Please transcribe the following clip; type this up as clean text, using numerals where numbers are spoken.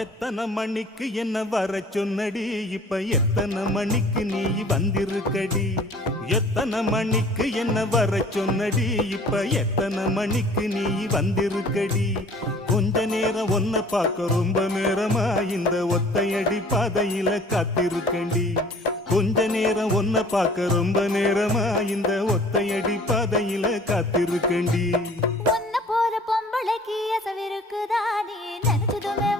எத்தனை மணிக்கு என்ன வர சொன்னடி, இப்ப எத்தனை மணிக்கு நீ வந்திருக்கடி? எத்தனை மணிக்கு என்ன வர சொன்னடி, இப்ப எத்தனை மணிக்கு நீ வந்திருக்கடி? கொஞ்ச நேரம் ஒன்ன பார்க்க ரொம்ப நேரமா இந்த ஒத்தையடி பாதையில காத்திருக்கண்டி. கொஞ்ச நேரம் ஒன்ன பார்க்க ரொம்ப நேரமா இந்த ஒத்தையடி பாதையில காத்திருக்கண்டி. ஒன்ன போற பொம்பளைக்கு அசவிருக்குதா, நீ நினைச்சதுமே